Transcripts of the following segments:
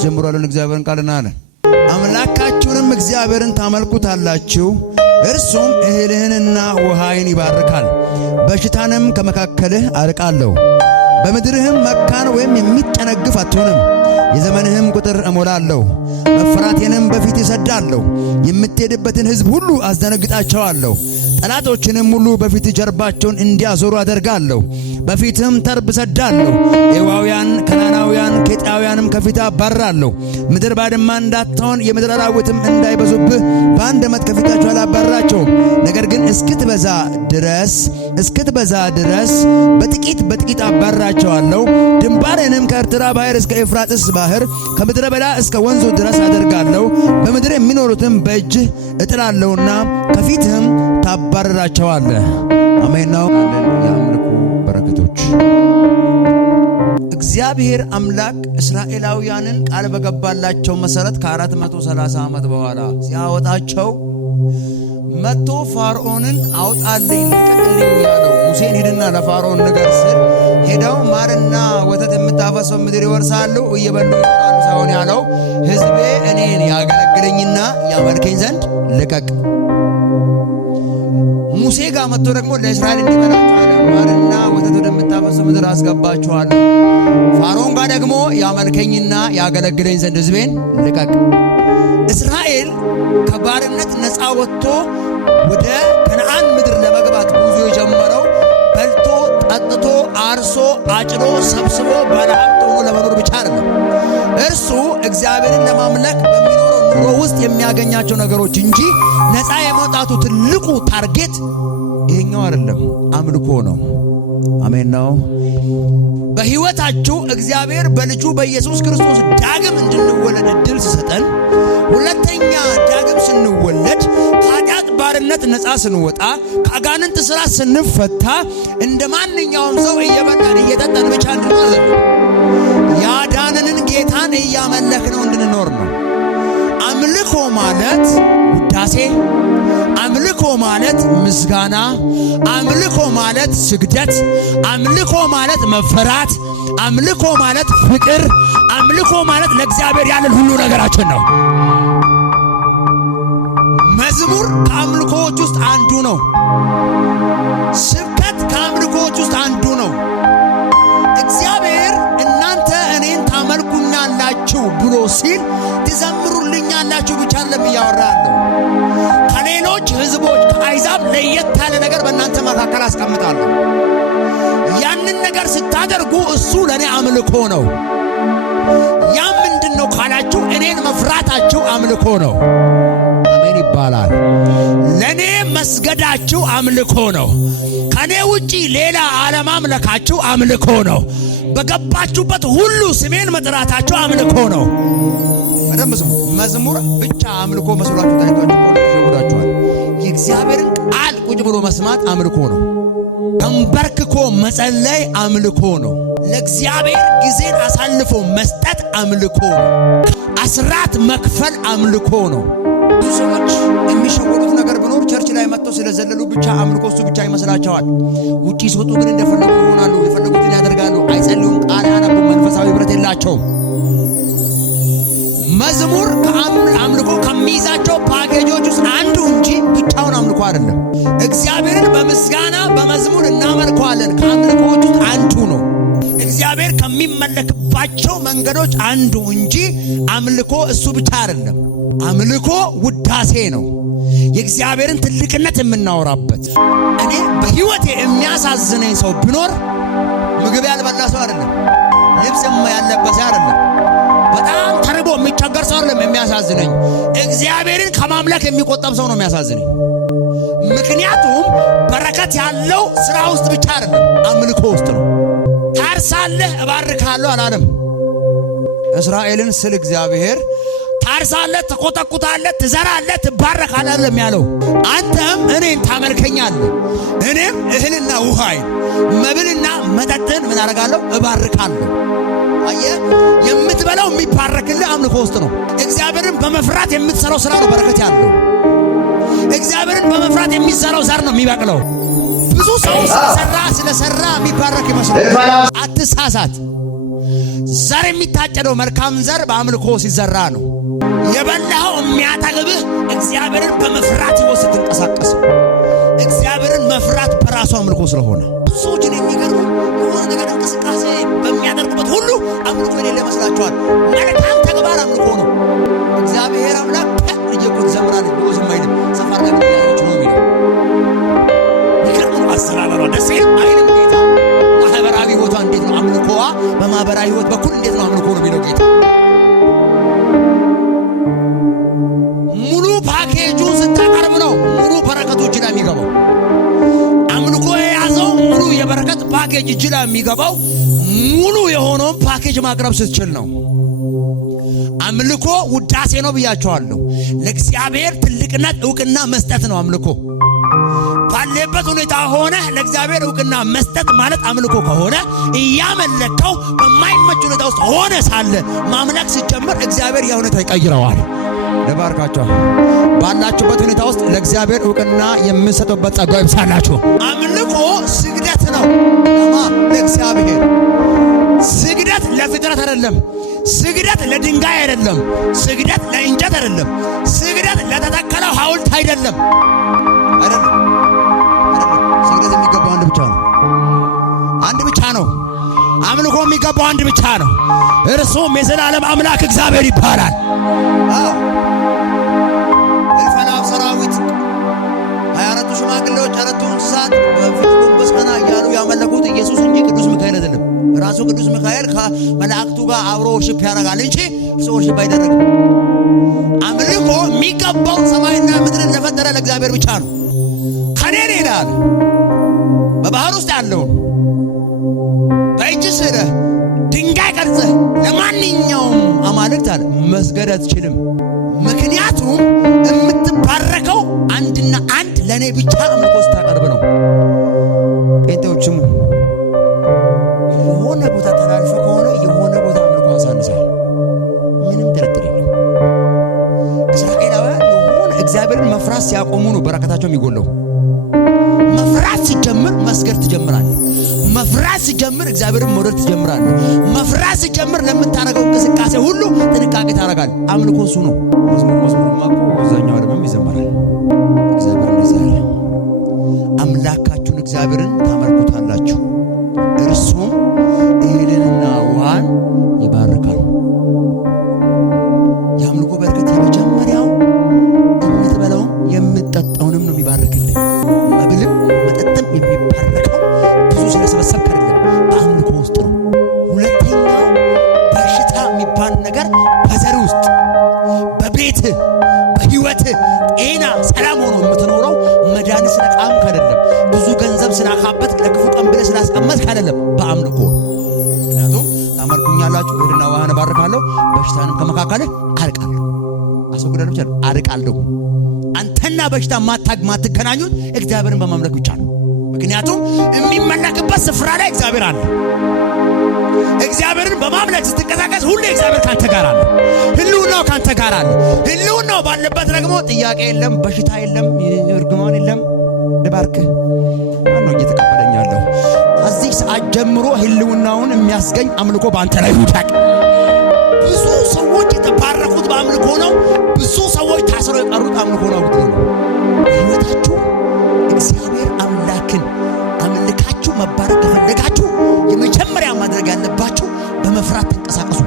አስጀምሯል እግዚአብሔርን ቃልና አለ አምላካችሁንም እግዚአብሔርን ታመልኩታላችሁ እርሱም እህልህንና ውሃይን ይባርካል በሽታንም ከመካከልህ አርቃለሁ በመድርህም መካን ወይም የሚጨነግፍ አትሆንም የዘመንህም ቁጥር እሞላለሁ መፍራቴንም በፊት ይሰዳለሁ የምትሄድበትን ሕዝብ ሁሉ አስደነግጣቸዋለሁ ጠላቶችንም ሁሉ በፊት ጀርባቸውን እንዲያዞሩ አደርጋለሁ በፊትም ተርብ ሰዳለሁ ኤዋውያን ከናናውያን ኬጣውያንም ከፊት አባራለሁ ምድር ባድማ እንዳትሆን የምድር አራዊትም እንዳይበዙብህ በአንድ ዓመት ከፊታቸው አላባራቸውም ነገር ግን እስክትበዛ ድረስ በጥቂት አባራቸዋለሁ ድንባሬንም ከኤርትራ ባህር እስከ ኤፍራጥስ ባህር ከምድረ በዳ እስከ ወንዙ ድረስ አደርጋለሁ በምድር የሚኖሩትም በእጅህ እጥላለሁና ከፊትህም ታባርራቸዋለህ አሜን ነው ያምልኩ በረከቶች እግዚአብሔር አምላክ እስራኤላውያንን ቃል በገባላቸው መሰረት ከ430 ዓመት በኋላ ሲያወጣቸው መጥቶ ፋርዖንን አውጣልኝ ልቀቅልኝ ያለው ሙሴን ሄድና ለፋርዖን ንገር ሲል ሄደው ማርና ወተት የምታፈሰው ምድር ይወርሳሉ እየበሉ ይኖራሉ ሳይሆን ያለው ሕዝቤ እኔን ያገለግለኝና ያመልከኝ ዘንድ ልቀቅ ሙሴ ጋር መጥቶ ደግሞ ለእስራኤል እንዲበላቸው ማርና ወተት ወደምታፈሰው ምድር አስገባቸዋለሁ ፋርዖን ጋር ደግሞ ያመልከኝና ያገለግለኝ ዘንድ ሕዝቤን ልቀቅ እስራኤል ከባርነት ነፃ ወጥቶ ወደ ከነዓን ምድር ለመግባት ጉዞ የጀመረው በልቶ ጠጥቶ አርሶ አጭዶ ሰብስቦ ባለሀብት ሆኖ ለመኖር ብቻ አይደለም እርሱ እግዚአብሔርን ለማምለክ በሚኖረው ኑሮ ውስጥ የሚያገኛቸው ነገሮች እንጂ ነፃ የመውጣቱ ትልቁ ታርጌት ይሄኛው አይደለም አምልኮ ነው አሜን ነው በህይወታችሁ እግዚአብሔር በልጁ በኢየሱስ ክርስቶስ ዳግም እንድንወለድ እድል ሲሰጠን ሁለተኛ ዳግም ስንወለድ ከኃጢአት ባርነት ነፃ ስንወጣ ከአጋንንት ሥራ ስንፈታ እንደማንኛውም ሰው እየበላን እየጠጣን ብቻ እንድንኖር ያዳነንን ጌታን እያመለክነው እንድንኖር ነው አምልኮ ማለት ውዳሴ አምልኮ ማለት ምስጋና አምልኮ ማለት ስግደት አምልኮ ማለት መፈራት አምልኮ ማለት ፍቅር አምልኮ ማለት ለእግዚአብሔር ያለን ሁሉ ነገራችን ነው መዝሙር ከአምልኮዎች ውስጥ አንዱ ነው ስብከት ከአምልኮዎች ውስጥ አንዱ ነው እግዚአብሔር እናንተ እኔን ታመልኩኛላችሁ ብሎ ሲል ትዘምሩልኛላችሁ ብቻ አይደለም ያወራለው ከሌሎች ህዝቦች ከአሕዛብ ለየት ያለ ነገር በእናንተ መካከል አስቀምጣለሁ ያንን ነገር ስታደርጉ እሱ ለኔ አምልኮ ነው ያ ምንድነው ካላችሁ እኔን መፍራታችሁ አምልኮ ነው አሜን ይባላል ለኔ መስገዳችሁ አምልኮ ነው ከኔ ውጪ ሌላ አለማምለካችሁ አምልኮ ነው በገባችሁበት ሁሉ ስሜን መጥራታችሁ አምልኮ ነው በደንብ ስሙ መዝሙር ብቻ አምልኮ መስሏችሁ ታይቷችሁ ይወዳችኋል የእግዚአብሔርን ቃል ቁጭ ብሎ መስማት አምልኮ ነው ተንበርክኮ መጸለይ አምልኮ ነው ለእግዚአብሔር ጊዜን አሳልፎ መስጠት አምልኮ ነው አስራት መክፈል አምልኮ ነው ብዙ ሰዎች የሚሸወዱት ነገር ቢኖር ቸርች ላይ መጥተው ስለዘለሉ ብቻ አምልኮ እሱ ብቻ ይመስላቸዋል ውጪ ሲወጡ ግን እንደፈለጉ ይሆናሉ የፈለጉትን ያደርጋሉ አይጸልዩም ቃል ያነቡም መንፈሳዊ ህብረት የላቸውም መዝሙር አምልኮ ከሚይዛቸው ፓኬጆች ውስጥ አንዱ እንጂ ብቻውን አምልኮ አይደለም እግዚአብሔርን በምስጋና በመዝሙር እናመልከዋለን ከአምልኮዎች ውስጥ አንዱ ነው እግዚአብሔር ከሚመለክባቸው መንገዶች አንዱ እንጂ አምልኮ እሱ ብቻ አይደለም አምልኮ ውዳሴ ነው የእግዚአብሔርን ትልቅነት የምናወራበት እኔ በህይወቴ የሚያሳዝነኝ ሰው ቢኖር ምግብ ያልበላ ሰው አይደለም ልብስ ያለበሰ አይደለም በጣም ተርቦ የሚቸገር ሰው አይደለም የሚያሳዝነኝ እግዚአብሔርን ከማምለክ የሚቆጠብ ሰው ነው የሚያሳዝነኝ ምክንያቱም በረከት ያለው ስራ ውስጥ ብቻ አይደለም አምልኮ ውስጥ ነው ታርሳለህ እባርካለሁ አላለም እስራኤልን ስለ እግዚአብሔር ታርሳለህ ትቆጠቁጣለህ ትዘራለህ ትባረካለህ አይደለም ያለው አንተም እኔን ታመልከኛለህ እኔም እህልና ውሃይን መብልና መጠጥን ምን አደርጋለሁ እባርካለሁ አየህ የምትበላው የሚባረክልህ አምልኮ ውስጥ ነው እግዚአብሔርን በመፍራት የምትሰራው ስራ ነው በረከት ያለው እግዚአብሔርን በመፍራት የሚሰራው ዘር ነው የሚበቅለው ብዙ ሰው ስለሰራ የሚባረክ ይመስላል አትሳሳት ዘር የሚታጨደው መልካም ዘር በአምልኮ ሲዘራ ነው። የበላኸው የሚያጠግብህ እግዚአብሔርን በመፍራት ሕይወት ስትንቀሳቀስ፣ እግዚአብሔርን መፍራት በራሱ አምልኮ ስለሆነ ብዙዎችን የሚገርሙ የሆነ ነገር እንቅስቃሴ በሚያደርጉበት ሁሉ አምልኮ የሌለ ይመስላቸዋል። መልካም ተግባር አምልኮ ነው። እግዚአብሔር አምላክ ልጄ እኮ ትዘምራለች ብሎ ዝም አይልም። ሰፈር ላይ ያለች ነው የሚለው ይገርም አሰራሯ ደስ አይልም። ጌታ ማህበራዊ ሕይወቷ እንዴት ነው? አምልኮዋ በማህበራዊ ሕይወት በኩል እንዴት ነው አምልኮ ነው የሚለው ጌታ። ሙሉ ፓኬጁን ስታቀርብ ነው ሙሉ በረከቱ እጅ ላይ የሚገባው። አምልኮ የያዘው ሙሉ የበረከት ፓኬጅ እጅ ላይ የሚገባው ሙሉ የሆነውን ፓኬጅ ማቅረብ ስትችል ነው። አምልኮ ውዳሴ ነው ብያቸዋለሁ። ለእግዚአብሔር ትልቅነት ዕውቅና መስጠት ነው አምልኮ። ባለበት ሁኔታ ሆነ ለእግዚአብሔር ዕውቅና መስጠት ማለት አምልኮ ከሆነ እያመለከው በማይመች ሁኔታ ውስጥ ሆነ ሳለ ማምለክ ሲጀምር እግዚአብሔር የሁኔታ ይቀይረዋል። ለባርካቸው ባላችሁበት ሁኔታ ውስጥ ለእግዚአብሔር ዕውቅና የምንሰጥበት ጸጋ ይብዛላችሁ። አምልኮ ስግደት ነው ለእግዚአብሔር። ስግደት ለፍጥረት አይደለም። ስግደት ለድንጋይ አይደለም። ስግደት ለእንጨት አይደለም። ስግደት ለተተከለው ሐውልት አይደለም። ስግደት የሚገባው አንድ ብቻ ነው። አንድ ብቻ ነው። አምልኮ የሚገባው አንድ ብቻ ነው። እርሱም የዘላለም አምላክ እግዚአብሔር ይባላል። እልፍ አእላፍ ሰራዊት 24ቱ ሽማግሌዎች 4ቱ እንስሳት በፊቱ ጎንበስ ቀና እያሉ ያመለኩት ኢየሱስ እንጂ ቅዱስ ሚካኤል አይደለም። ራሱ ቅዱስ ሚካኤል ከመላእክቱ ጋር አብሮ ወርሺፕ ያደርጋል እንጂ እሱ ወርሺፕ አይደረግም። አምልኮ የሚገባው ሰማይና ምድርን ለፈጠረ ለእግዚአብሔር ብቻ ነው። ከኔ ይላል በባህር ውስጥ ያለውን በእጅ ስለህ ድንጋይ ቀርጸህ ለማንኛውም አማልክት አለ መስገድ አትችልም። ምክንያቱም የምትባረከው አንድና አንድ ለእኔ ብቻ አምልኮ ስታቀርብ ነው። ጴንጤዎችም የሆነ ቦታ ተላልፈ ከሆነ የሆነ ቦታ አምልኮ አሳንሳል። ምንም ጥርጥር የለም። እስራኤላውያን የሆነ እግዚአብሔርን መፍራት ሲያቆሙ ነው በረከታቸው የሚጎለው። መፍራት ሲጀምር መስገድ ትጀምራለህ። መፍራት ሲጀምር እግዚአብሔርን መውደድ ትጀምራለህ። መፍራት ሲጀምር ለምታረገው እንቅስቃሴ ሁሉ ጥንቃቄ ታረጋለህ። አምልኮ እሱ ነው። መዝሙርማ እኮ ወዛኛው ዓለምም ይዘምራል። እግዚአብሔር እንደዚህ ያለ አምላካችሁን እግዚአብሔርን ታመልኩታላችሁ፣ እርሱም እህልንና ውሃን ይባርካል። የአምልኮ በረከት የመጀመሪያው የምትበላው የምትጠጣውንም ነው የሚባርክልህ። መብልም መጠጥም የሚባረከው ብዙ ስለሰበሰብክ አይደለም፣ በአምልኮ ውስጥ ነው። ሁለተኛው በሽታ የሚባል ነገር በዘር ውስጥ በቤትህ በህይወትህ ጤና ሰላም ሆኖ የምትኖረው መድኃኒት ስለቃምክ አይደለም፣ ብዙ ገንዘብ ስላካበት ለክፉ ቀን ብለህ ስላስቀመጥክ አይደለም፣ በአምልኮ ነው። ምክንያቱም ታመልኩኛላችሁ፣ እህልና ውሃን እባርካለሁ፣ በሽታንም ከመካከልህ አርቃለሁ። አስወግዳለሁ ብቻ አርቃለሁ። አንተና በሽታ ማትገናኙት እግዚአብሔርን በማምለክ ብቻ ነው። ምክንያቱም የሚመለክበት ስፍራ ላይ እግዚአብሔር አለ። እግዚአብሔርን በማምለክ ስትንቀሳቀስ ሁሌ እግዚአብሔር ካንተ ጋር አለ። ህልውናው ካንተ ጋር አለ። ህልውናው ባለበት ደግሞ ጥያቄ የለም፣ በሽታ የለም፣ እርግማን የለም። ልባርክህ ማነው እየተቀበለኝ ያለው? ከዚህ ሰዓት ጀምሮ ህልውናውን የሚያስገኝ አምልኮ በአንተ ላይ ይውደቅ። ብዙ ሰዎች የተባረኩት በአምልኮ ነው። ብዙ ሰዎች ታስረው የቀሩት አምልኮ ነው። በህይወታችሁ እግዚአብሔር አምላክን አምልካችሁ መባረክ ከፈለጋችሁ የመጀመሪያ ማድረግ ያለባችሁ በመፍራት ተንቀሳቀሱ።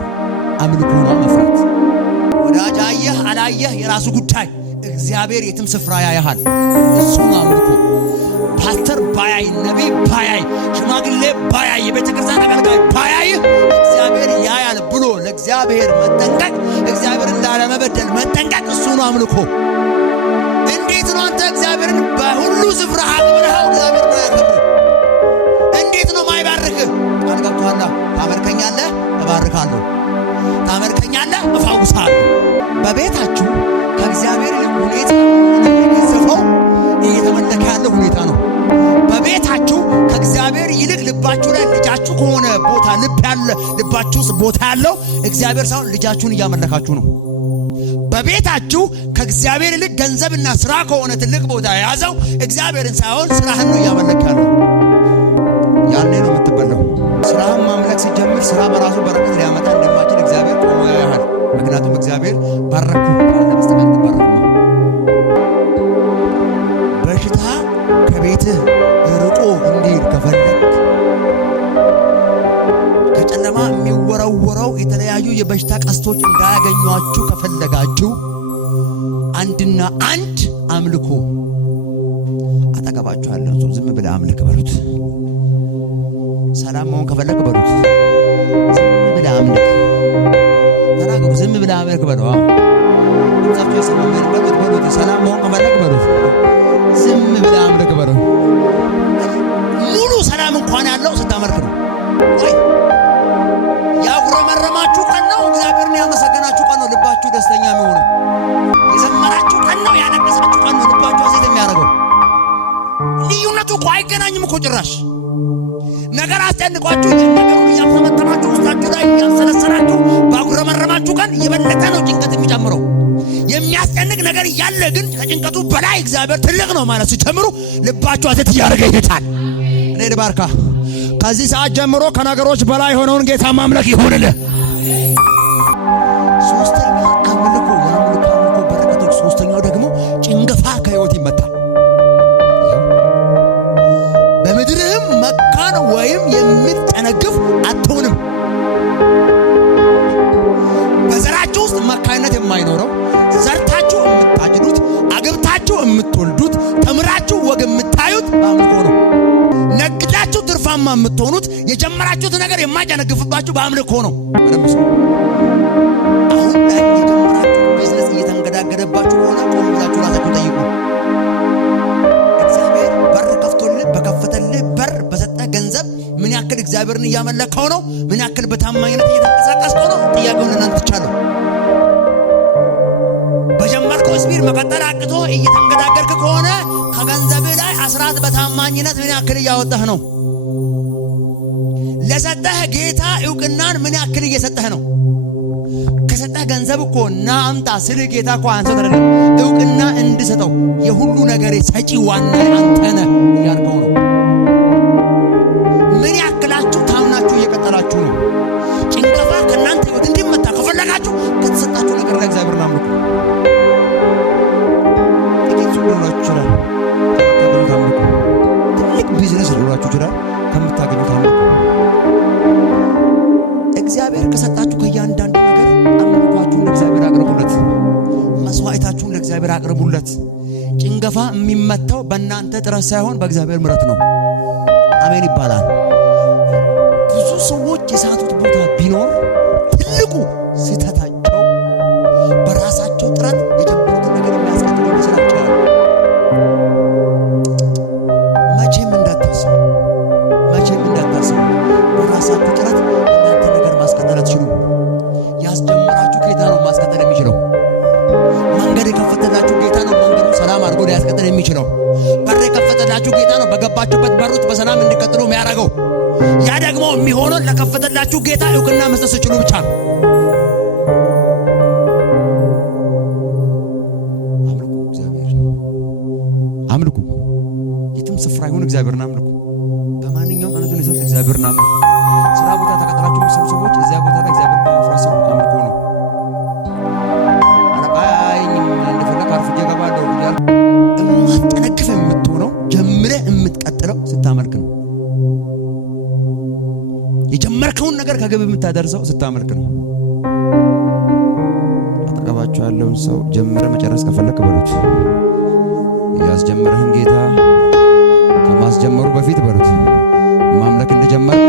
አምልኮ ነው መፍራት። ወዳጅ አየህ አላየህ የራሱ ጉዳይ። እግዚአብሔር የትም ስፍራ ያያል። እሱ ነው አምልኮ። ፓስተር ባያይ፣ ነቢይ ባያይ፣ ሽማግሌ ባያይ፣ የቤተ ክርስቲያን አገልጋይ ባያይ እግዚአብሔር ያያል ብሎ ለእግዚአብሔር መጠንቀቅ፣ እግዚአብሔርን ላለመበደል መጠንቀቅ እሱ ነው አምልኮ። እንዴት ነው አንተ እግዚአብሔርን በሁሉ ስፍራ አክብረኸው እግዚአብሔር ማያከብርህ? እንዴት ነው ማይባርክህ? ቃል ገብቶሃል። ታመልከኛለህ፣ እባርካለሁ። ታመልከኛለህ፣ እፈውሳለሁ። በቤታችሁ ከእግዚአብሔር ይልቅ ሁኔታ የገዘፈው እየተመለከ ያለው ሁኔታ ነው። በቤታችሁ ከእግዚአብሔር ይልቅ ልባችሁ ላይ ልጃችሁ ከሆነ ቦታ ልባችሁ ቦታ ያለው እግዚአብሔር ሳይሆን ልጃችሁን እያመለካችሁ ነው። በቤታችሁ ከእግዚአብሔር ይልቅ ገንዘብና ስራ ከሆነ ትልቅ ቦታ የያዘው እግዚአብሔርን ሳይሆን ስራህን ነው እያመለክ ያለው። ያኔ ነው የምትበላው። ስራህን ማምለክ ሲጀምር ስራ በራሱ በረከት ሊያመጣ እንደማይችል እግዚአብሔር ቆሞ ያያል። ምክንያቱም እግዚአብሔር ባረኩ ካለ በስተቀር ተባረኩ። በሽታ ከቤትህ ርቆ እንዲሄድ ከፈለግ ከጨለማ የሚወረወረው የተለያዩ የበሽታ ቀስቶች እንዳያገኟችሁ ከፈለጋችሁ አንድና አንድ አምልኮ። አጠገባችሁ ያለው ሰው ዝም ብለህ አምልክ በሉት። ሰላም መሆን ከፈለግ በሉት ዝም ብለህ አምልክ። ተናገሩ። ዝም ብለህ አምልክ በለው። ድምጻችሁ ይሰማል በሉት። ሰላም መሆን ከፈለግ በሉት ዝም ብለህ አምልክ በለው። ሙሉ ሰላም እንኳን ያለው ስታመልክ ነው። ወይ ያጉረመረማችሁ ቀን ነው። እግዚአብሔርን ያመሰገናችሁ ቀን ነው። ልባችሁ ደስተኛ የሚሆነው የዘመራችሁ ቀን ነው። ያለቀሳችሁ ቀን ነው። ልባችሁ ሐሴት የሚያደርገው። ልዩነቱ እኮ አይገናኝም እኮ ጭራሽ። ነገር አስጨንቋችሁ ነገሩን እያመሰመተናችሁ ውስጣችሁ ላይ እያሰለሰላችሁ ባጉረመረማችሁ ቀን የበለጠ ነው ጭንቀት የሚጨምረው። የሚያስጨንቅ ነገር እያለ ግን ከጭንቀቱ በላይ እግዚአብሔር ትልቅ ነው ማለት ሲጀምሩ ልባችሁ ሐሴት እያደረገ ይሄዳል። እኔ ልባርካ ከዚህ ሰዓት ጀምሮ ከነገሮች በላይ የሆነውን ጌታ ማምለክ ይሁንልህ። ሶስተኛ አምልኮ በረከቶች። ሶስተኛው ደግሞ ጭንገፋ ከህይወት ይመታል። በምድርህም መካን ወይም የምትጨነግፍ አትሆንም። በዘራችሁ ውስጥ መካንነት የማይኖረው ዘርታችሁ የምታጭዱት አግብታችሁ የምትወልዱት ተምራችሁ ወግ የምታዩት በአምልኮ ነው። ነግዳችሁ ትርፋማ የምትሆኑት የጀመራችሁት ነገር የማይጨነግፍባችሁ በአምልኮ ነው። አሁን ላይ የጀመራችሁ ቢዝነስ እየተንገዳገደባችሁ ከሆነ ቆም ብላችሁ ራሳችሁን ጠይቁ። እግዚአብሔር በር ከፍቶልህ በከፈተልህ በር በሰጠ ገንዘብ ምን ያክል እግዚአብሔርን እያመለከው ነው? ምን ያክል በታማኝነት እየተንቀሳቀስከው ነው? ጥያቄውን ለእናንተ ትቻለሁ። በጀመርከው ስፒድ መቀጠል አቅቶ እየተንገዳገድክ ከሆነ ከገንዘብህ ላይ አስራት በታማኝነት ምን ያክል እያወጣህ ነው? ለሰጠህ ጌታ እውቅናን ምን ያክል እየሰጠህ ነው? ከሰጠህ ገንዘብ እኮ ና አምጣ ስልህ ጌታ እኮ አንሰጥ አይደለም፣ እውቅና እንድሰጠው የሁሉ ነገር ሰጪ ዋና አንተ ነህ እያልከው ነው። ምን ያክላችሁ ታምናችሁ እየቀጠላችሁ ነው? ጭንገፋ ከእናንተ ህይወት እንዲመታ ከፈለጋችሁ ከተሰጣችሁ ነገር ላይ እግዚአብሔርን አምልኩ። ጥቂት ሊሆናችሁ ይችላል፣ ከምታገኙት አምልኩ። ትልቅ ቢዝነስ ሊሆናችሁ ይችላል፣ ከምታገኙት አምልኩ። እግዚአብሔር ከሰጣችሁ ከእያንዳንዱ ነገር አምልኳችሁን ለእግዚአብሔር አቅርቡለት። መስዋዕታችሁን ለእግዚአብሔር አቅርቡለት። ጭንገፋ የሚመታው በእናንተ ጥረት ሳይሆን በእግዚአብሔር ምሕረት ነው። አሜን ይባላል። ብዙ ሰዎች የሳቱት ቦታ ቢኖር ትልቁ ስህተታቸው በራሳቸው ጥረት የጀመሩትን ነገር የሚያስቀጥሉ ይመስላቸዋል። መቼም እንዳታስቡ በራሳችሁ ጥረት እናንተ ነገር ማስቀጠል አትችሉም። ያስጀመራችሁ ጌታ ነው ማስቀጠል የሚችለው። መንገድ የከፈተላችሁ ጌታ ነው መንገዱን ሰላም አድርጎ ሊያስቀጥል የሚችለው። በር የከፈተላችሁ ጌታ ነው በገባችሁበት በሩት በሰላም እንዲቀጥሉ የሚያደርገው። ያ ደግሞ የሚሆነው ለከፈተላችሁ ጌታ እውቅና መስጠት ሲችሉ ብቻ ነው። አምልኩ እግዚአብሔርን፣ አምልኩ። የትም ስፍራ ይሁን እግዚአብሔርን አምልኩ። በማንኛውም አይነት ሁኔታ ውስጥ እግዚአብሔርን አምልኩ። ስራ ቦታ ተቀጥራችሁ የሚሰሩ ሰዎች እዚያ ቦታ ላይ እግዚአብሔርን ማፍረስ አምልኮ ነው። አረቃኝም እንደፈለክ አርፍጄ እገባለሁ እያልክ የማትጠነክፍ የምትሆነው ጀምረህ የምትቀጥለው ስታመልክ ነው። የጀመርከውን ነገር ከግብ የምታደርሰው ስታመልክ ነው። አጠገባችሁ ያለውን ሰው ጀምረህ መጨረስ ከፈለክ በሉት። ያስጀመረህን ጌታ ከማስጀመሩ በፊት በሉት። ማምለክ እንደጀመርክ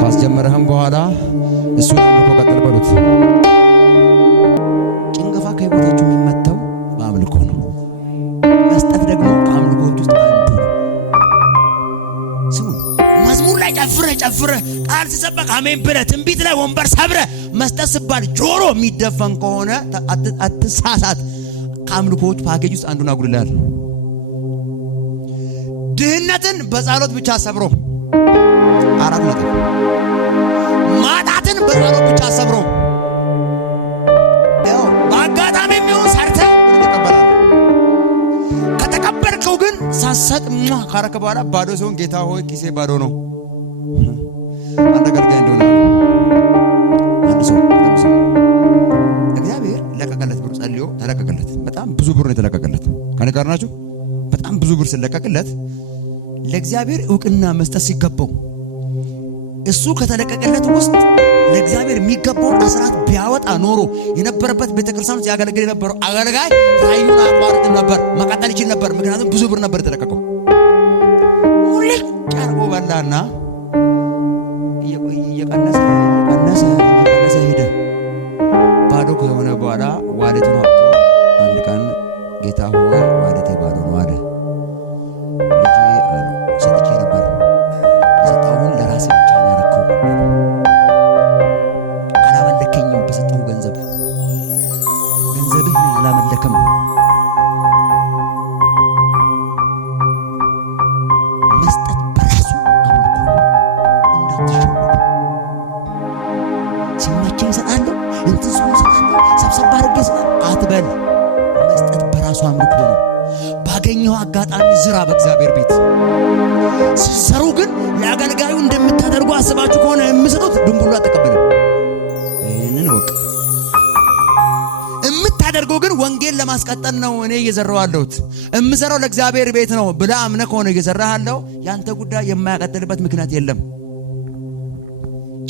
ካስጀመረህም በኋላ እሱን አምልኮ ቀጥል በሉት። ጭንገፋ ከህይወታችሁ የሚመታው በአምልኮ ነው። መስጠት ደግሞ ከአምልኮዎች ውስጥ አንዱ ነው። ስሙ፣ መዝሙር ላይ ጨፍረ ቃል ሲሰበክ አሜን ብለህ ትንቢት ላይ ወንበር ሰብረ መስጠት ሲባል ጆሮ የሚደፈን ከሆነ አትሳሳት። ከአምልኮዎች ፓኬጅ ውስጥ አንዱን አጉልላል። ድህነትን በጸሎት ብቻ ሰብሮ 4 ነጥብ። ማጣትን በጸሎት ብቻ ሰብሮ በአጋጣሚ የሚሆን ሰርተህ ተቀበላል። ከተቀበልከው ግን ሳሰጥ ካረክ በኋላ ባዶ ሲሆን ጌታ ሆይ ኪሴ ባዶ ነው አንድ አገልጋይ እንደሆነ ስለቀቀለት ለእግዚአብሔር ዕውቅና መስጠት ሲገባው እሱ ከተለቀቀለት ውስጥ ለእግዚአብሔር የሚገባውን አስራት ቢያወጣ ኖሮ የነበረበት ቤተክርስቲያን ውስጥ ያገለግል የነበረው አገልጋይ ራዩን አቋርጥም ነበር፣ መቀጠል ይችል ነበር። ምክንያቱም ብዙ ብር ነበር የተለቀቀው። ሙልጭ አርጎ በላና እየቀነሰ ሄደ። ባዶ ከሆነ በኋላ ዋሌቱን አውጥቶ አንድ ቀን ጌታ ሆይ ዋሌቴ ባዶ ነው አለ። ልጄ አለው ሰጥቼ ነበር፣ የሰጠውን ለራሴ ብቻ ነው ያረከው። አላመለከኝም በሰጠው ገንዘብ፣ ገንዘብህ አላመለከም። መስጠት በራሱ አምልኮ እንዳትሸወዱ። ሲመቸኝ እሰጣለሁ፣ እንትን ሰው እሰጣለሁ፣ ሰብሰብ አድርጌ እሰጣለሁ አትበል። መስጠት በራሱ አምልኮ ነው። ባገኘው አጋጣሚ ዝራ በእግዚአብሔር ቤት። ሲሰሩ ግን ለአገልጋዩ እንደምታደርጉ አስባችሁ ከሆነ የምሰጡት ድንቡላ አትቀበሉ። ይህንን ወቅ የምታደርገው ግን ወንጌል ለማስቀጠል ነው። እኔ እየዘራው ያለሁት የምሰራው ለእግዚአብሔር ቤት ነው ብላ አምነህ ከሆነ እየዘራህ ያለው ያንተ ጉዳይ የማያቀጥልበት ምክንያት የለም።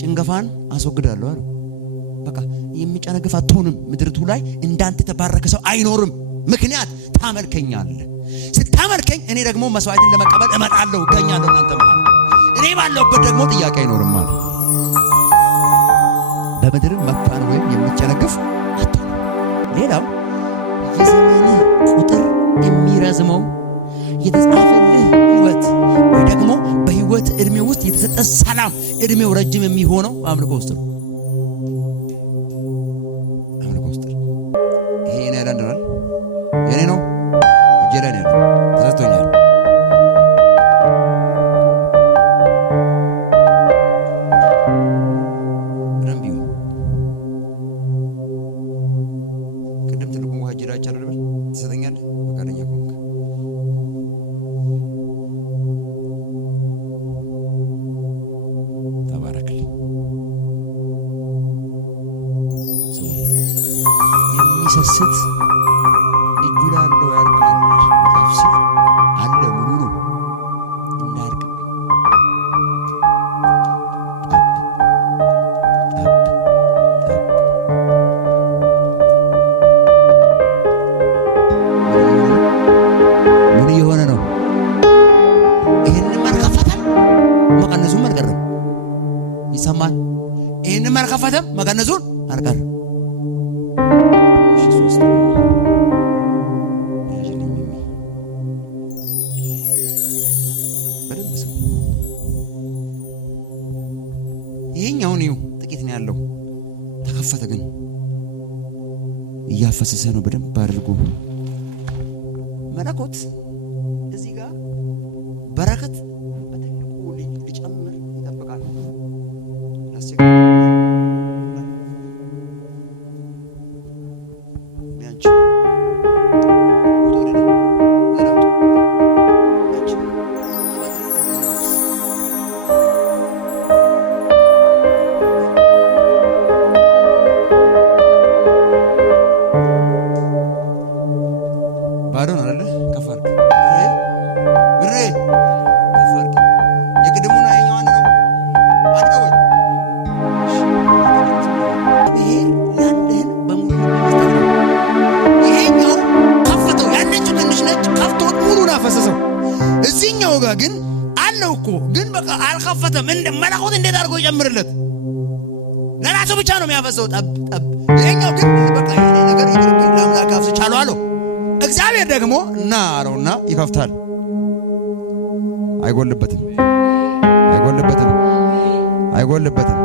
ጭንገፋን አስወግዳለሁ አለ። በቃ የሚጨነግፍ አትሆንም። ምድርቱ ላይ እንዳንተ የተባረከ ሰው አይኖርም። ምክንያት ታመልከኛለህ። ስታመልከኝ እኔ ደግሞ መስዋዕትን ለመቀበል እመጣለሁ፣ እገኛለሁ እናንተ ማለት እኔ ባለሁበት ደግሞ ጥያቄ አይኖርም ማለት። በምድር መካን ወይም የሚጨነግፍ አትሆንም። ሌላው የዘመንህ ቁጥር የሚረዝመው የተጻፈልህ ሕይወት ወይ ደግሞ በሕይወት እድሜ ውስጥ የተሰጠ ሰላም እድሜው ረጅም የሚሆነው አምልኮ ውስጥ ነው። አምልኮ ውስጥ ይሄ እኔ ያዳንራል የኔ ነው እጄ ላይ ነው ያለው ተሰጥቶኛል። በደንብ ይሁን። ቅድም ትልቁ ውሃ እጄ ላይ አጫረርበል ትሰጠኛለህ ፈቃደኛ ከሆንክ ተባረክልኝ። የሚሰስት እጁ ላለው ያርቃል መጽሐፍ ሲል አለ ሙሉ ነው እንዳያርቅብኝ። ጠብ ጠብ ጠብ ምን እየሆነ ነው? ይህንም አልከፈተም መቀነሱም አልቀረም። ይሰማል። ይህንም አልከፈተም መቀነሱን አልቀረም። ይሄኛው ነው ጥቂት ነው ያለው። ተከፈተ ግን እያፈሰሰ ነው በደንብ አድርጎ። መለኮት እዚህ ጋር በረከት በትልቁ ሊጨምር ይጠብቃል። ባዶ ነው አይደል? ከፍ አድርግ ብሬ ከፍ አድርግ። የቅድሙና ይኸኛው አንድ ነው አይደል ወይ? ይሄ ያለህን በሙሉ መስጠት ነው። ይሄኛው ከፈተው ያለችው ትንሽ ነች፣ ከፍቶት ሙሉን አፈሰሰው። እዚህኛው ጋር ግን አለው እኮ ግን በቃ አልከፈተም። እንደ መለኮት እንዴት አድርጎ ይጨምርለት? ለራሱ ብቻ ነው የሚያፈሰው ጠብ ጠብ። ይሄኛው ግን በቃ ይሄ ነገር ይግርግር ለአምላክ አፍስቻለሁ አለው። እግዚአብሔር ደግሞ እና አለውና ይከፍታል። አይጎልበትም አይጎልበትም አይጎልበትም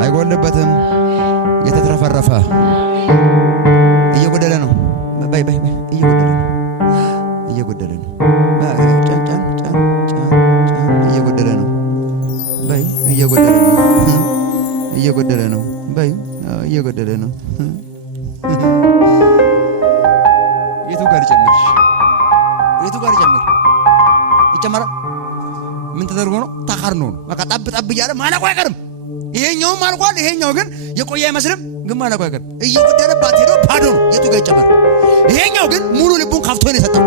አይጎልበትም። የተትረፈረፈ እየጎደለ ነው። በይ በይ በይ እየጎደለ ነው እየጎደለ ነው። ጫን ጫን ጫን ጫን ጫን እየጎደለ ነው። በይ እየጎደለ ነው እየጎደለ ነው። በይ እየጎደለ ነው። የቱ ጋር ጨምርሽ? የቱ ጋር ጨምር? ይጨመራል። ምን ተደርጎ ነው? ተካርኖ ነው። በቃ ጠብ ጠብ እያለ ማለቁ አይቀርም። ይሄኛውም አልቋል። ይሄኛው ግን የቆየ አይመስልም። ግን ማለት ነው እየወደደባት ሄዶ ባዶ ነው። የቱ ጋር ይጨመር? ይሄኛው ግን ሙሉ ልቡን ከፍቶ ነው የሰጠው።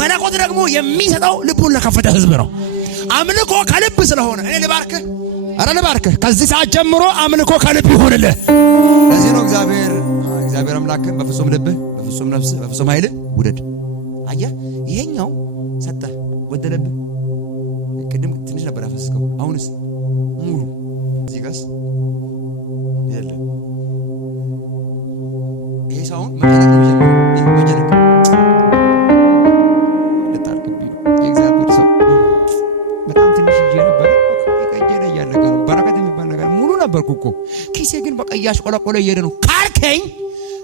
መለኮት ደግሞ የሚሰጠው ልቡን ለከፈተ ህዝብ ነው። አምልኮ ከልብ ስለሆነ እኔ ልባርክህ፣ አረ ልባርክህ። ከዚህ ሰዓት ጀምሮ አምልኮ ከልብ ይሆንልህ። ለዚህ ነው እግዚአብሔር አምላክን በፍጹም ልብህ፣ በፍጹም ነፍስህ፣ በፍጹም ኃይልህ ውደድ። አየህ ይሄኛው ሰጠ ወደደብህ። ቅድም ትንሽ ነበር ያፈስከው፣ አሁንስ ሙሉ እዚህ ጋርስ የለም። ይሄ ሳይሆን መጨነቅ ነው የሚጀምረው። ይሄ መጨነቅ ልታርቅብኝ ነው። የእግዚአብሔር ሰው በጣም ትንሽ ይዤ ነበር፣ ቀጀለ እያለቀ ነው። በረከት የሚባል ነገር ሙሉ ነበርኩ እኮ ኪሴ ግን በቃ እያሽቆለቆለ እየሄደ ነው ካልከኝ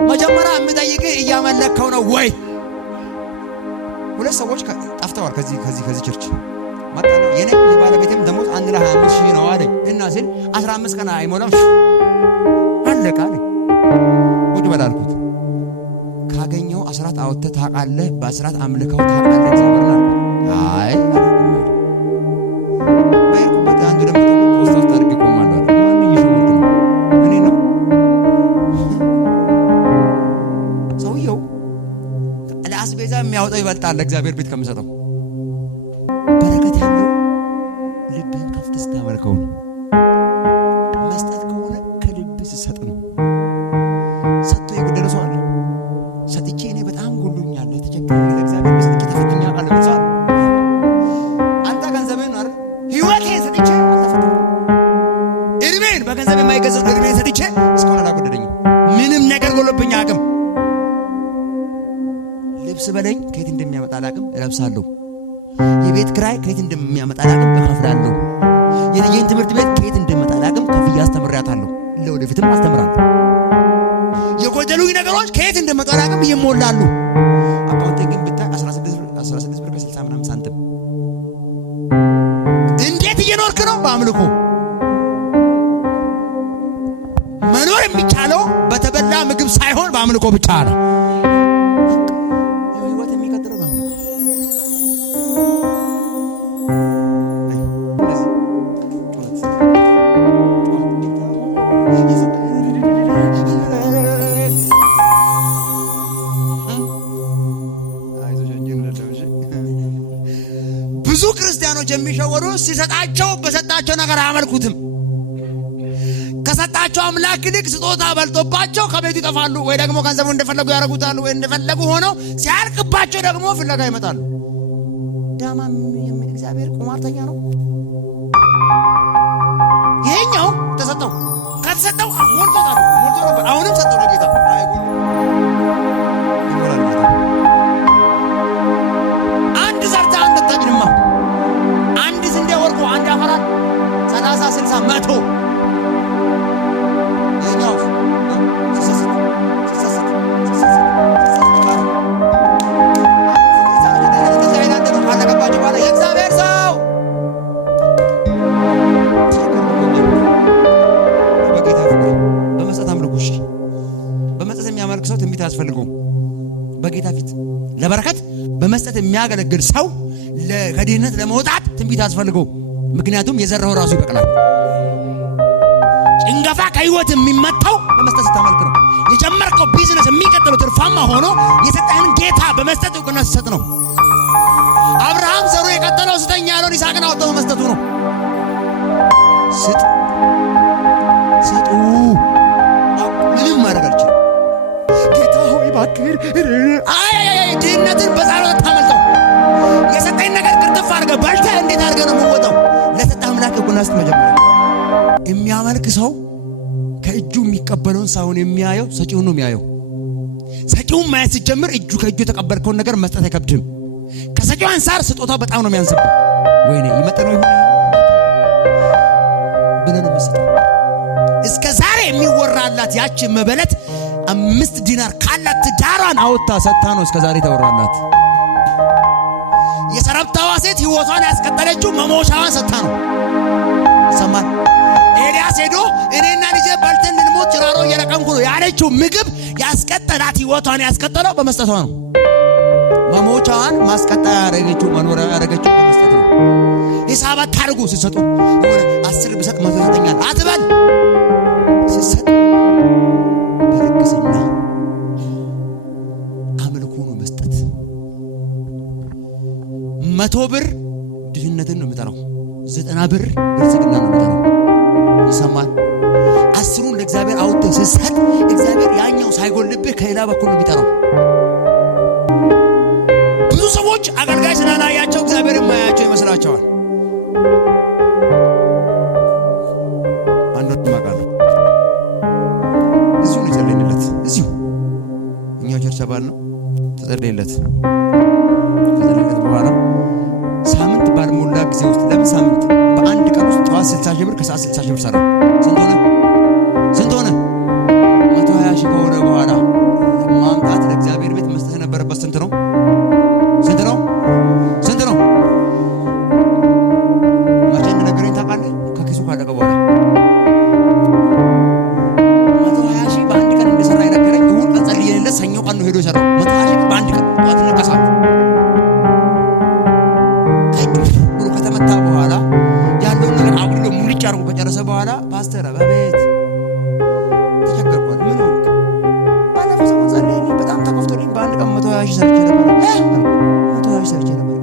መጀመሪያ የምጠይቅህ እያመለከው ነው ወይ? ሁለት ሰዎች ጠፍተዋል ከዚህ ቸርች መጣና የኔ ባለቤቴም ደሞዝ 125,000 ነው አለኝ እና ሲል 15 ቀን አይሞላም አለቀ አለኝ። ቁጭ በል አልኩት። ካገኘው አስራት አወጥተህ ታውቃለህ? በአስራት አምልከው ታውቃለህ እግዚአብሔርን አልኩት። አይ በሄድኩበት አንዱ ደግሞ ፖስታ ውስጥ አድርጌ ቆማለሁ አለ። ማን እየሸወድክ ነው? እኔ ነው ሰውየው። ለአስቤዛ የሚያወጣው ይበልጣል እግዚአብሔር ቤት ከምሰጠው። በረከት ያለው ልብህን ከፍተህ ስታመልከው ነው። መስጠት ከሆነ ከልብህ ስትሰጥ ነው። ሰጥቶ የጎደለ ሰው አለ። ሰጥቼ እኔ በጣም ጎሎኛል የተቸገረ ለእግዚአብሔር መስጠት ተፈትኛ ቃል ብቻ አንተ ገንዘብህን አይደል ህይወቴን ሰጥቼ አልተፈተንኩም። እድሜን በገንዘብ የማይገዛው እድሜን ሰጥቼ እስካሁን አላጎደለኝም። ምንም ነገር ጎሎብኝ አቅም ልብስ በለኝ ከየት እንደሚያመጣ አላቅም እለብሳለሁ። የቤት ክራይ ከየት እንደሚያመጣ አላቅም እከፍላለሁ። የልጄን ትምህርት ቤት ከየት እንደሚያመጣ አላቅም ከፍዬ አስተምራታለሁ። ለወደፊትም አስተምራለሁ። የጎደሉኝ ነገሮች ከየት እንደሚመጡ አላቅም ይሞላሉ። አካውንቴን ግን ብታይ 16 ብር ከ60 ምናምን ሳንቲም። እንዴት እየኖርክ ነው? በአምልኮ መኖር የሚቻለው በተበላ ምግብ ሳይሆን በአምልኮ ብቻ ነው። ብዙ ክርስቲያኖች የሚሸወሩ ሲሰጣቸው በሰጣቸው ነገር አያመልኩትም። ከሰጣቸው አምላክ ይልቅ ስጦታ በልጦባቸው ከቤቱ ይጠፋሉ፣ ወይ ደግሞ ገንዘቡ እንደፈለጉ ያደርጉታሉ፣ ወይ እንደፈለጉ ሆነው ሲያልቅባቸው ደግሞ ፍለጋ ይመጣሉ። ዳማም የሚል እግዚአብሔር ቁማርተኛ ነው። ይሄኛው ተሰጠው ከተሰጠው ሞልቶ ነበር። አሁንም ሰጠው ለጌታ አንድ ዘርታ አንድ ተጭንማ አንድ ስንዴ ወርቆ አንድ አፈራል 30 60 100 ይሄኛው የእግዚአብሔር ሰው በጌታ ፍቅር በመስጠት አምልኩ። እሺ በመስጠት የሚያመልክ ሰው ትንቢት አያስፈልገውም። በጌታ ፊት ለበረከት በመስጠት የሚያገለግል ሰው ከድህነት ለመውጣት ትንቢት አያስፈልገውም። ምክንያቱም የዘራው ራሱ ይበቅላል። ጭንገፋ ከህይወት የሚመጣው በመስጠት ስታመልክ ነው። የጀመርከው ቢዝነስ የሚቀጥለው ትርፋማ ሆኖ የሰጠህን ጌታ በመስጠት እውቅና ስትሰጥ ነው። አብርሃም ዘሩ የቀጠለው ስተኛ ያለውን ይስሐቅን አወጣው በመስጠቱ ነው። ስጡ ምንም ማድረግ አልችልም። ጌታ ሆይ እባክህ ድህነትን በጸሎት ታመልጠው። የሰጠኝ ነገር ቅርጥፍ አድርገህ በልተህ እንዴት አድርገህ ነው የምወጣው? ለሰጠህ አምላክ እውቅና ስጥ። መጀመሪያ የሚያመልክ ሰው ከእጁ የሚቀበለውን ሳይሆን የሚያየው ሰጪውን ነው የሚያየው። ሰጪውን ማየት ሲጀምር ከእጁ የተቀበልከውን ነገር መስጠት አይከብድም። ከሰጪው አንፃር ስጦታው በጣም ነው የሚያንስብህ። ወይኔ ይመጥነው ይሁን ብለህ ነው የምትሰጠው። እስከ ዛሬ የሚወራላት ያቺ መበለት 5 ዲናር ካላት ትዳሯን አወጣ ሰጥታ ነው እስከ ዛሬ ተወራላት። የሰረብታዋ ሴት ህይወቷን ያስቀጠለችው መሞሻዋን ሰጥታ ነው። ሰማን። ኤልያስ ሄዶ እኔና ልጄ በልተን ልንሞት ጭራሮ እየለቀምኩ ነው ያለችው ምግብ ያስቀጠላት ህይወቷን ያስቀጠለው በመስጠቷ ነው። መሞቻዋን ማስቀጠያ ያደረገችው መኖሪያ ያደረገችው በመስጠት ነው። ሂሳብ አታርጉ። ሲሰጡ የሆነ 10 ብሰጥ 100 ይሰጠኛል አትበል። ሲሰጥ ብር ብልጽግና ነው የሚጠራው። ይሰማል። አስሩን ለእግዚአብሔር አውጥተህ ስትሰጥ እግዚአብሔር ያኛው ሳይጎልብህ ከሌላ በኩል ነው የሚጠራው። ብዙ ሰዎች አገልጋይ ስላላያቸው እግዚአብሔር የማያቸው ይመስላቸዋል። አንዱ ማቃለ እዚሁ ነው ጸልይለት። እዚሁ እኛው ቸርች አባል ነው ተጸልይለት። ከጸልይለት በኋላ ሳምንት ባልሞላ ጊዜ ውስጥ ለምን ሳምንት በአንድ ቀን ውስጥ ጠዋት 60 ሺህ ብር ከሰዓት 60 ሺህ ብር ሰራ። ስንት ሆነ? 120 ሺህ ከሆነ በኋላ ማምጣት ለእግዚአብሔር ቤት መስጠት የነበረበት ስንት ነው? መቼ እንደነገረኝ ታውቃለህ? ከኪሱ ካለቀ በኋላ 120 ሺህ በአንድ ቀን እንደሰራ የነገረኝ እሁድ ቀን ጸልየለት ሰኞ ቀን ነው ሄዶ የሰራው 120 ሺህ በአንድ ቀን ጠዋት ንቀሳት ብሎ ከተመታ በኋላ ያለውን ነገር አጉልሎ ሙልጭ አድርጎ ከጨረሰ በኋላ ፓስተር በቤት ተቸገርኳል። ምን ነው ባለፈው ሰሞን ጸልየልኝ በጣም ተከፍቶልኝ በአንድ ቀን 120 ሺህ ሰርቼ ነበር። 120 ሺህ ሰርቼ ነበር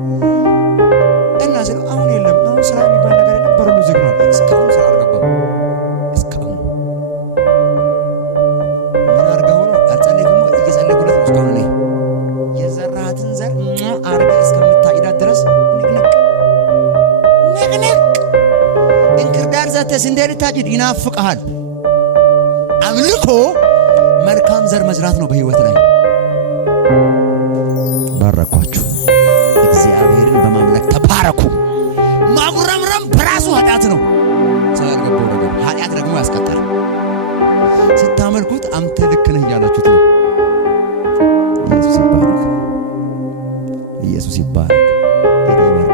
እና ስለው አሁን የለም አሁን ስራ የሚባል ነገር የለም፣ በሩን ዝግ ነው። እስካሁን ስራ አልገባም። እስካሁን ምን አድርገህ ሆኖ አልጸለይክም? እየጸለይኩለት ነው እስካሁን። እኔ የዘራሃትን ዘር አድርገህ እስከምታጭዳት ድረስ ንቅንቅ እንክርዳድ ዘርተህ ስንዴ ልታጭድ ይናፍቅሃል። አምልኮ መልካም ዘር መዝራት ነው በህይወት ላይ። ባረኳችሁ። እግዚአብሔርን በማምለክ ተባረኩ። ማጉረምረም በራሱ ኃጢአት ነው። ሰው ያልገባው ነገር ኃጢአት ደግሞ ያስቀጣል። ስታመልኩት አንተ ልክ ነህ እያላችሁት ነው። ኢየሱስ ይባረክ። ኢየሱስ ይባረክ። ጌታ ይባርክ።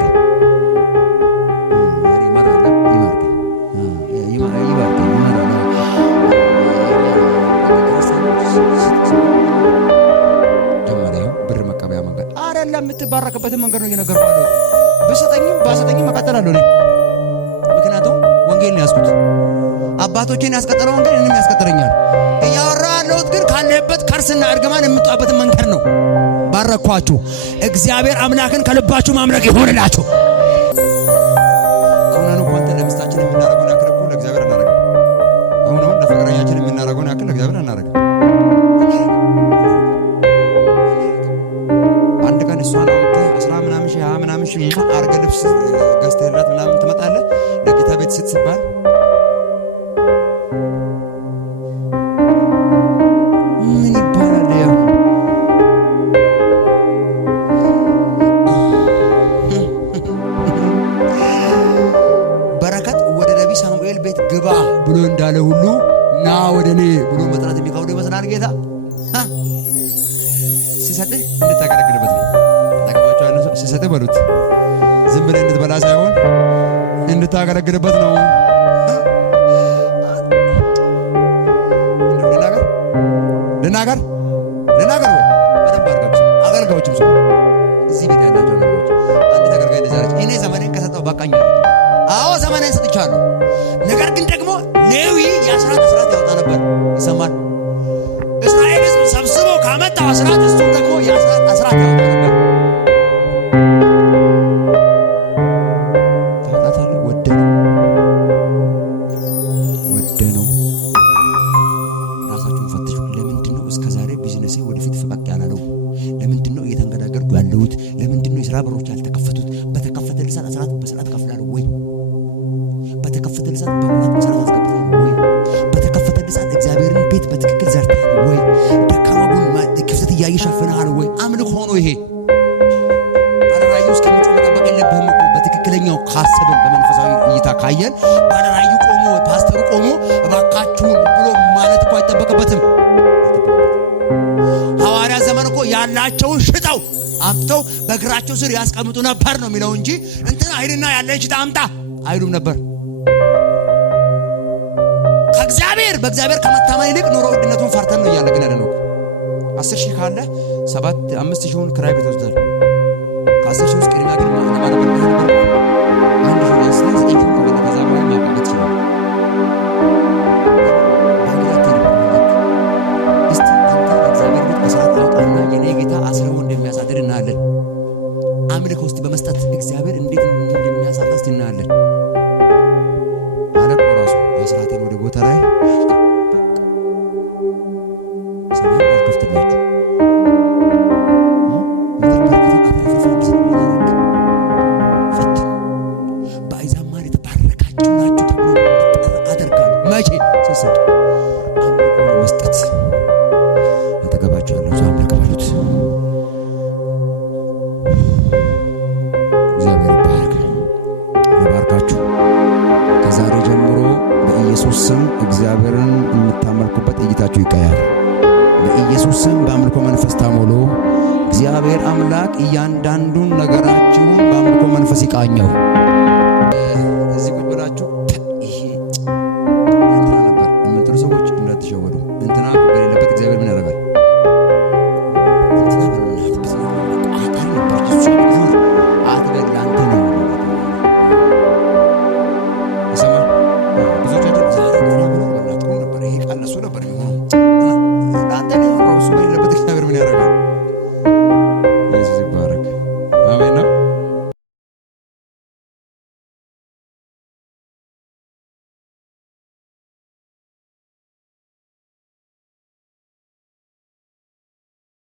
የምትባረክበትን መንገድ ነው እየነገርኩህ። ባሰጠኝም እቀጥላለሁ እኔ። ምክንያቱም ወንጌል ነው ያስኩት። አባቶቼን ያስቀጠለው ወንጌል እኔንም ያስቀጥለኛል። እያወራሁ ያለሁት ግን ካለህበት ከርስና እርግማን የምትወጣበትን መንገድ ነው። ባረኳችሁ። እግዚአብሔር አምላክን ከልባችሁ ማምለክ ይሆንላችሁ። አሁን አንተ ለሚስታችን የምናደርገውን ያክል እኮ ለእግዚአብሔር አናደርግም። አሁን ለፍቅረኛችን የምናደርገውን ያክል ለእግዚአብሔር አናደርግም። አንድ ቀን እሷን አውጥተህ 10 ምናምን ሺህ 20 ምናምን ሺህ አድርገህ ልብስ ገዝተህላት ምናምን ትመጣለህ ለጌታ ቤት ስትባል ምን ይባላል? ያው በረከት ወደ ነቢ ሳሙኤል ቤት ግባ ብሎ እንዳለ ሁሉ ና ወደ እኔ ብሎ መጥራት የሚከብደው ይመስላል ጌታ ሲሰጥህ እንድታገለግልበት ነው። ተቀባቸው ያለው ሲሰጥህ በሉት ዝም ብለህ እንድትበላ ሳይሆን እንድታገለግልበት ነው። ልናገር ወይ በደንብ አድርጋችሁ አገልጋዮችም ሰው እዚህ ቤት ያላችሁ አገልጋዮች አንድ ተገልጋይ እንደዛች እኔ ዘመኔን ከሰጠው በቃኝ አለች። አዎ ዘመኔን ሰጥቻለሁ። ነገር ግን ደግሞ ሌዊ የአስራት ያወጣ ነበር። ይሰማል። እስራኤል ሕዝብ ሰብስቦ ካመጣው አስራት እሱም ደግሞ የአስራት ያወጣ ነበር። ታውቃታለህ። ወደ ነው። ራሳችሁን ፈትሹ። ለምንድን ነው እስከ ዛሬ ቢዝነሴ ወደፊት ፈቀቅ ያላለው? ለምንድን ነው እየተንገዳገርኩ ያለሁት? ለምንድን ነው የሥራ በሮች ያልተከፈቱት? በተከፈተ ልሳን አስራት በስርዓት እከፍላለሁ ወይ? በተከፈተ ልሳን በሙላት በስርዓት አስገብታለሁ ወይ? በተከፈተ ልሳን እግዚአብሔርን ቤት በትክክል ዘርተሃል ወይ? ደካማ ጎን ክፍተት እያየሸፈንሃል ወይ? አምልኮ ሆኖ ይሄ ባለራእዩ እስከሚጮህ መጠበቅ የለብህም እኮ። በትክክለኛው ካሰብን በመንፈሳዊ እይታ ካየን ባለራእዩ ቆሞ ፓስተሩ ቆሞ እባካችሁን ብሎ ማለት እኮ አይጠበቅበትም። ሐዋርያ ዘመን እኮ ያላቸውን ሽጠው አምጥተው በእግራቸው ስር ያስቀምጡ ነበር ነው የሚለው እንጂ እንትና ሂድና ያለን ሽጣ አምጣ አይሉም ነበር። በእግዚአብሔር ከመታመን ይልቅ ኑሮ ውድነቱን ፈርተን ነው እያለግን ያለ ነው። 10 ሺህ ካለ 5 ሺውን ክራይ ቤት ወስዳል። ከ10 ሺህ ውስጥ ቅድሚያ ግን አንድ ሺህ አንስተህ 9 ሺህ ከሆነ ከዛ በኋላ ማባበት ይችላል። እስቲ አንተ በእግዚአብሔር ቤት በስርዓት አውጣና የኔ ጌታ አስረው እንደሚያሳድር እናያለን። አምልኮ ውስጥ በመስጠት እግዚአብሔር እንዴት እንደሚያሳጣ እስቲ እናያለን። መስጠት። አጠገባችሁ ያለው ሰው አምላክ በሉት። እግዚአብሔር ይባርክ። ይባርካችሁ። ከዛሬ ጀምሮ በኢየሱስ ስም እግዚአብሔርን የምታመልኩበት እይታችሁ ይቀያል። በኢየሱስ ስም በአምልኮ መንፈስ ታሞሉ። እግዚአብሔር አምላክ እያንዳንዱን ነገራችሁን በአምልኮ መንፈስ ይቃኘው። እዚህ ቁጭ ብላችሁ